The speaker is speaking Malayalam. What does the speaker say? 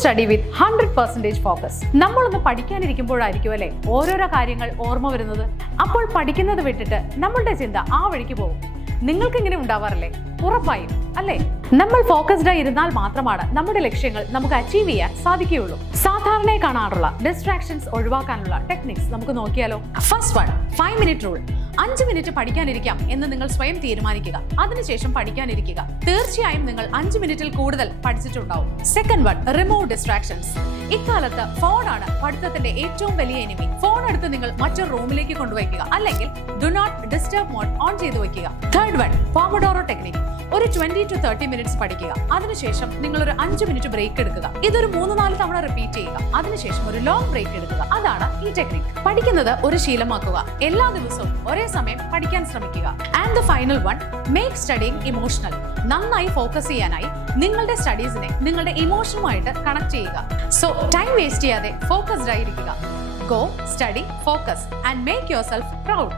സ്റ്റഡി വിത്ത് 100% ഫോക്കസ്. നമ്മളൊന്ന് പഠിക്കാനിരിക്കുമ്പോഴായിരിക്കും അല്ലെ ഓരോരോ കാര്യങ്ങൾ ഓർമ്മ വരുന്നത്. അപ്പോൾ പഠിക്കുന്നത് വിട്ടിട്ട് നമ്മളുടെ ചിന്ത ആ വഴിക്ക് പോകും. നിങ്ങൾക്ക് ഇങ്ങനെ ഉണ്ടാവാറില്ലേ? ഉറപ്പായും അല്ലേ? നമ്മൾ ഫോക്കസ്ഡ് ആയി ഇരുന്നാൽ മാത്രമാണ് നമ്മുടെ ലക്ഷ്യങ്ങൾ നമുക്ക് അച്ചീവ് ചെയ്യാൻ സാധിക്കുകയുള്ളൂ. സാധാരണയായി കാണാറുള്ള ഡിസ്ട്രാക്ഷൻസ് ഒഴിവാക്കാനുള്ള ടെക്നിക്സ് നമുക്ക് നോക്കിയാലോ? First one, 5 minute rule. 5 minute പഠിക്കാനിരിക്കാം എന്ന് നിങ്ങൾ സ്വയം തീരുമാനിക്കുക. അതിനുശേഷം പഠിക്കാനിരിക്കുക. തീർച്ചയായും നിങ്ങൾ 5 മിനിറ്റിൽ കൂടുതൽ പഠിച്ചിട്ടുണ്ടാവും. Second one, remove distractions. ഇക്കാലത്ത് ഫോണാണ് പഠിത്തത്തിന്റെ ഏറ്റവും വലിയ എനിമി. ഫോൺ എടുത്ത് നിങ്ങൾ മറ്റൊരു റൂമിലേക്ക് കൊണ്ടുവയ്ക്കുക, അല്ലെങ്കിൽ do not disturb mode on ചെയ്തു വയ്ക്കുക. Third one, pomodoro technique. ഒരു 20 to 30 മിനിറ്റ്സ് പഠിക്കുക. അതിനുശേഷം നിങ്ങൾ ഒരു 5 മിനിറ്റ് ബ്രേക്ക് എടുക്കുക. ഇതൊരു 3-4 തവണ റിപ്പീറ്റ് ചെയ്യുക. അതിനുശേഷം ഒരു ലോങ് ബ്രേക്ക് എടുക്കുക. അതാണ് ഈ ടെക്നിക്. പഠിക്കുന്നത് ഒരു ശീലമാക്കുക. എല്ലാ ദിവസവും ഒരേ സമയം പഠിക്കാൻ ശ്രമിക്കുക. And the final one, make studying emotional. നന്നായി ഫോക്കസ് ചെയ്യാനായി നിങ്ങളുടെ സ്റ്റഡീസിനെ നിങ്ങളുടെ ഇമോഷനുമായിട്ട് കണക്ട് ചെയ്യുക. സോ ടൈം വേസ്റ്റ് ചെയ്യാതെ ഫോക്കസ്ഡ് ആയിരിക്കുക. Go, study, focus and make yourself proud.